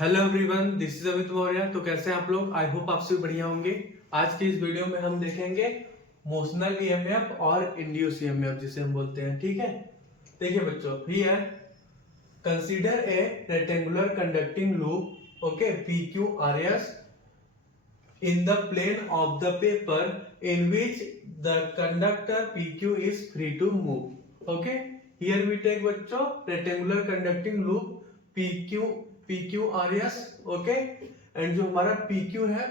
Hello everyone, this is Amit Maurya. तो कैसे हैं आप लोग? आई होप आप सभी बढ़िया होंगे। आज की इस वीडियो में हम देखेंगे मोशनल ईएमएफ और इंड्यूस ईएमएफ जिसे हम बोलते हैं। ठीक है, देखिए बच्चों, here consider a rectangular conducting loop, okay, PQRS in the plane of the paper in which the conductor PQ is free to move. Okay, here we take बच्चों rectangular conducting loop PQRS, okay, and जो हमारा PQ है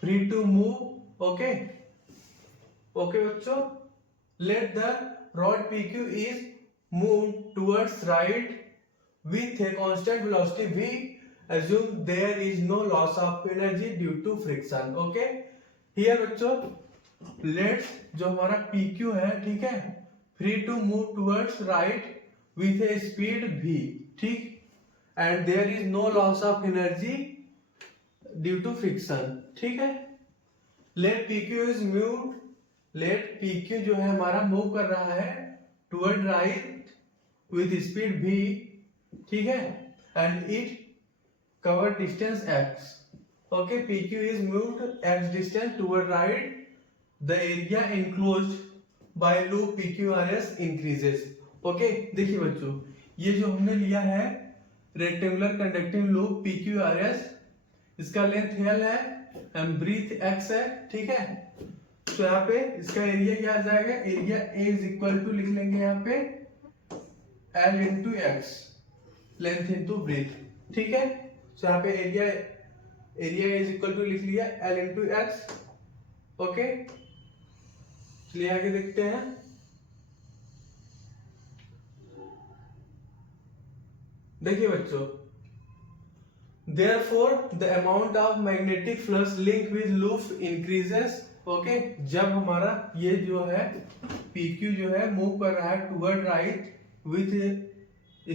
free to move, okay, okay बच्चों, let the rod PQ is moved towards right with a constant velocity v. Assume there is no loss of energy due to friction. Okay, here बच्चों let's जो हमारा PQ है, ठीक है, free to move towards right with a speed v, ठीक, and there is no loss of energy due to friction. ठीक है, let PQ is moved, let PQ जो है हमारा मूव कर रहा है toward right with speed v, ठीक है, and it cover distance x. Okay, PQ is moved x distance toward right. The area enclosed by loop PQRS increases. Okay, देखिए बच्चों, ये जो हमने लिया है रेक्टेंगुलर कंडक्टिंग लूप PQRS, इसका लेंथ L है एंड ब्रीथ x है, ठीक है। तो यहाँ पे इसका एरिया क्या आ जाएगा? Area A is equal to लिख लेंगे यहाँ पे L into x, length into breadth, ठीक है। तो यहाँ पे एरिया इज इक्वल टू लिख लिया L इंटू एक्स। ओके, चलिए आगे देखते हैं। देखिए बच्चों, therefore the amount of magnetic flux linked with loop increases. Okay, जब हमारा ये जो है PQ जो है मूव कर रहा है toward right with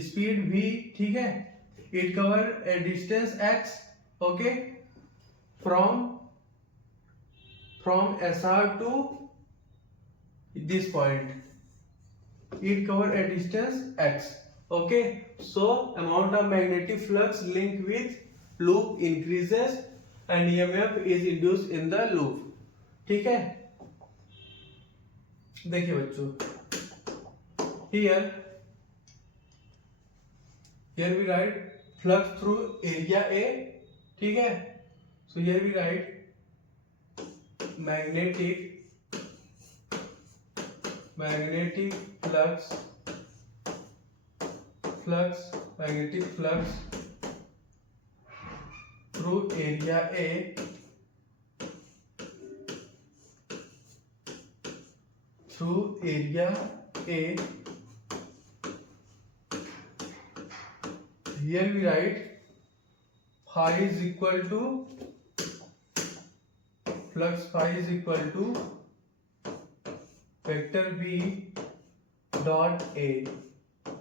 speed v, ठीक है, it cover a distance x, okay, from SR to this point, it cover a distance x. Okay, so amount of magnetic flux linked with loop increases and EMF is induced in the loop. ठीक है, देखिए बच्चों, here we write flux through area A, ठीक है। so here we write magnetic flux through area A here we write phi is equal to flux phi is equal to vector B dot A,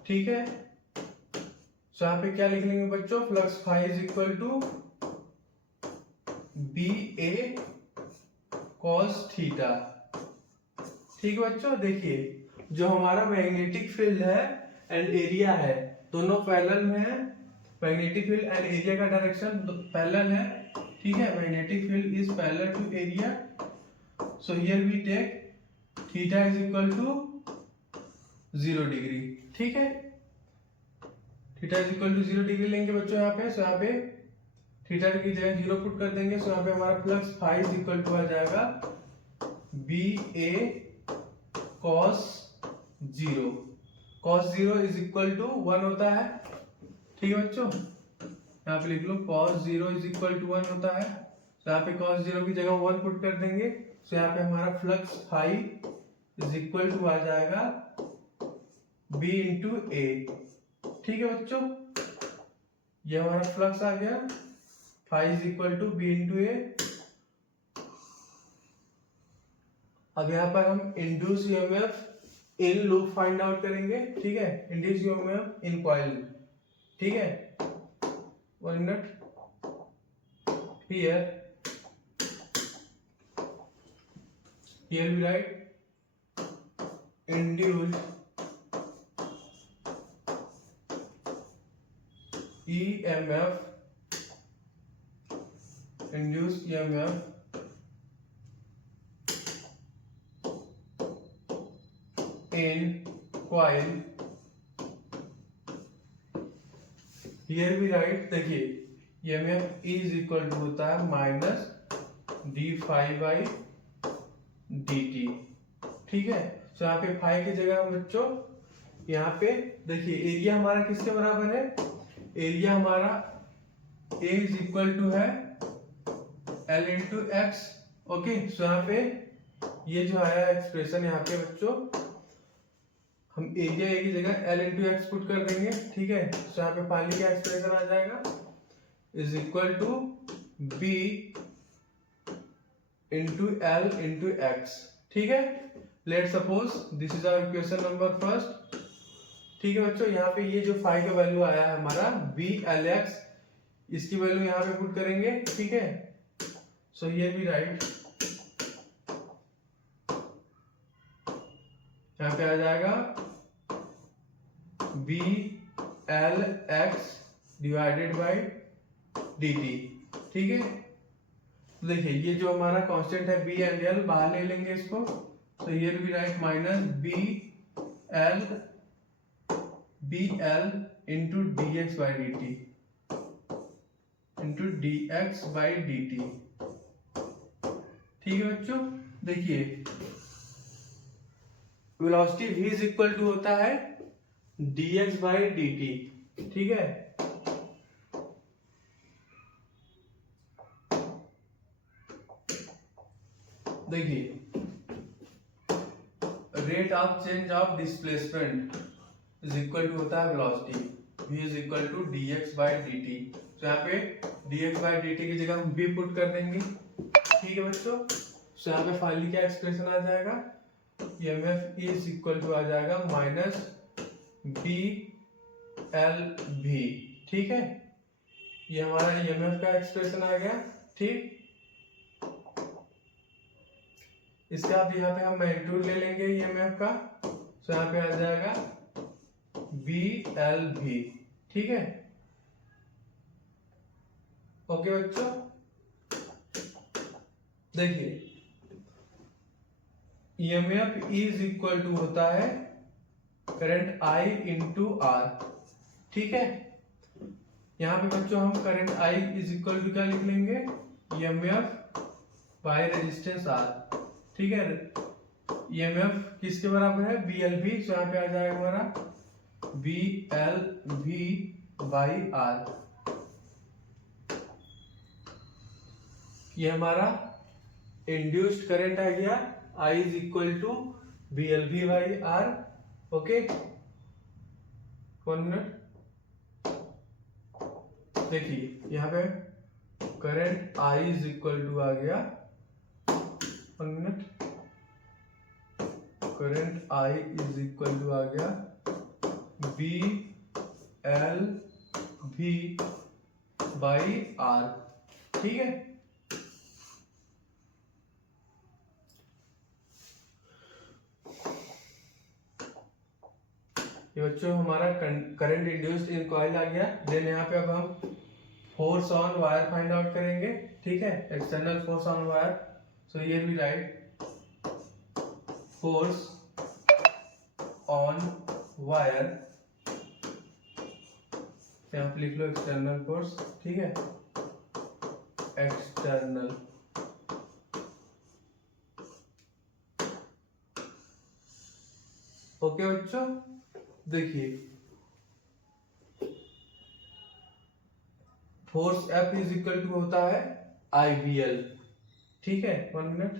ठीक है। तो यहाँ पे क्या लिख लेंगे बच्चों? Flux phi is equal to BA cos theta, ठीक है बच्चों। देखिए, जो हमारा मैग्नेटिक फील्ड है एंड एरिया है, दोनों पैरेलल में है। मैग्नेटिक फील्ड एंड एरिया का डायरेक्शन पैरेलल है, ठीक है। Magnetic field is parallel to area, so here we take theta is equal to 0 degree, ठीक है। Theta is equal to 0 degree लेंगे बच्चों यहाँ पे। सो यहाँ पे थीटा की जगह 0 पुट कर देंगे। सो यहाँ पे हमारा flux phi is equal to आ जाएगा BA cos 0। cos 0 is equal to 1 होता है, ठीक है बच्चों। यहाँ पे लिख लो cos 0 इज इक्वल टू 1 होता है। तो यहाँ पे cos 0 की जगह 1 पुट कर देंगे। तो यहाँ पे हमारा flux phi is equal to आ जाएगा B इंटू A, ठीक है बच्चों। ये हमारा फ्लक्स आ गया, phi is equal to B into A। अब यहाँ पर हम induce EMF in loop find out करेंगे, ठीक है। इंड्यूस ईएमएफ इन कॉइल, ठीक है। 1 minute, here we write induced EMF induced EMF in coil, here we write, देखिए EMF is equal to होता है माइनस d∅/dt, ठीक है। तो यहाँ पे फाई की जगह बच्चों यहाँ पे देखिए एरिया हमारा किसके बराबर है, एरिया हमारा A इज इक्वल टू है L इंटू एक्स, ओके। सो यहाँ पे ये जो आया एक्सप्रेशन यहाँ पे बच्चों हम एरिया ए की जगह L इंटू एक्स पुट कर देंगे, ठीक है। सो यहाँ पे फाइनली क्या एक्सप्रेशन आ जाएगा, is equal to B into L into x, ठीक है। Let suppose this is our equation number first, ठीक है बच्चों। यहाँ पे ये जो फाई का वैल्यू आया है हमारा BLX, इसकी वैल्यू यहाँ पे पुट करेंगे, ठीक है। सो हियर वी राइट, यहाँ पे आ जाएगा BLX डिवाइडेड बाय dt, ठीक है। तो देखिए ये जो हमारा कांस्टेंट है B एंड L बाहर ले लेंगे इसको, तो here we write minus BL into dx by dt into dx by dt, ठीक है बच्चों। देखिए velocity v is equal to होता है dx बाई dt, ठीक है। देखिए rate of change of displacement is equal to होता है velocity v is equal to dx by dt। तो यहाँ पे dx बाई dt की जगह हम v पुट कर देंगे, ठीक है बच्चों। तो यहाँ पे फाइनली क्या एक्सप्रेशन आ जाएगा, EMF इज इक्वल टू आ जाएगा माइनस BLV, ठीक है। ये हमारा EMF का एक्सप्रेशन आ गया, ठीक। इसके बाद यहाँ पे हम मैग्नीट्यूड ले लेंगे EMF का, तो यहाँ पे आ जाएगा BLV, ठीक है। ओके बच्चों, देखिए EMF इज इक्वल टू होता है करंट I इंटू R, ठीक है। यहाँ पे बच्चों हम current I is equal to क्या लिख लेंगे, EMF बाय रेजिस्टेंस R, ठीक है। EMF किसके बराबर है, BLV, तो यहाँ पे आ जाएगा हमारा BLV बाई R। ये हमारा इंड्यूस्ड करंट आ गया, I is equal to BLV by R, okay. 1 minute, देखिए यहाँ पे current I is equal to आ गया, 1 minute, current I is equal to आ गया BLV बाई R, ठीक है। ये बच्चों हमारा करंट इंड्यूस्ड इन कॉइल आ गया। देन यहाँ पे अब हम force on wire find out करेंगे, ठीक है, external force on wire. So here we write force on wire, यहाँ पे लिख लो एक्सटर्नल फोर्स, ठीक है, एक्सटर्नल। ओके बच्चों, देखिए force F is equal to होता है IBL, ठीक है। 1 minute,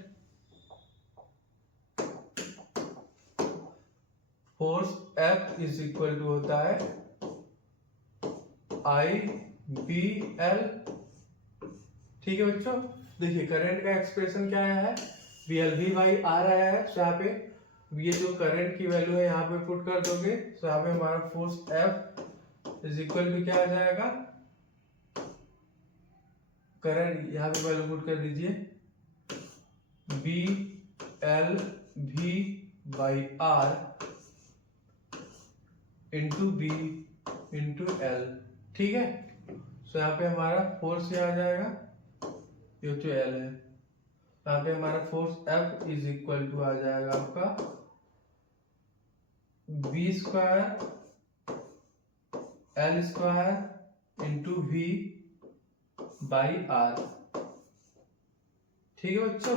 force F is equal to होता है IBL, ठीक है बच्चों। देखिए करंट का एक्सप्रेशन क्या आया है, BLV बाई R आया है। तो यहाँ पे ये जो करंट की वैल्यू है यहाँ पे पुट कर दोगे, तो यहाँ पे हमारा force F is equal to क्या आ जाएगा, करंट यहाँ पे वैल्यू पुट कर दीजिए BLV by R into B into L, ठीक है। तो यहाँ पे हमारा फोर्स क्या आ जाएगा, ये जो एल है, यहाँ पे हमारा force F is equal to आ जाएगा आपका B square L square into V by R. ठीक है बच्चों,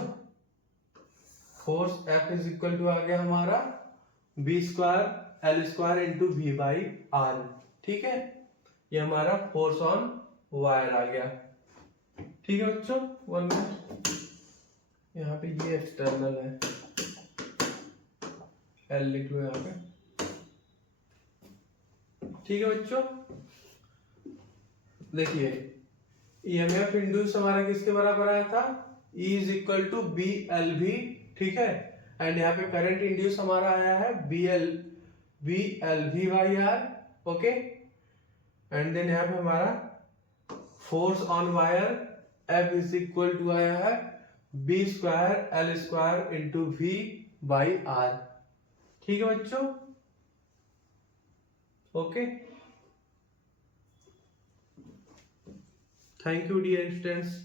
force F is equal to आ गया हमारा B square L square into V by R. ठीक है, ये हमारा फोर्स ऑन वायर आ गया। ठीक है बच्चों, 1 मिनट, यहाँ पे ये एक्सटर्नल है, एल लिख लो यहाँ पे। ठीक है बच्चों, देखिए ईएमएफ इंड्यूस हमारा किसके बराबर आया था, E is equal to B L भी। ठीक है, एंड यहाँ पे करंट इंड्यूस हमारा आया है B L V by R. Okay, and then यहाँ पे हमारा force on wire F is equal to आया है B square L square into V by R. ठीक है बच्चों, okay, thank you dear students.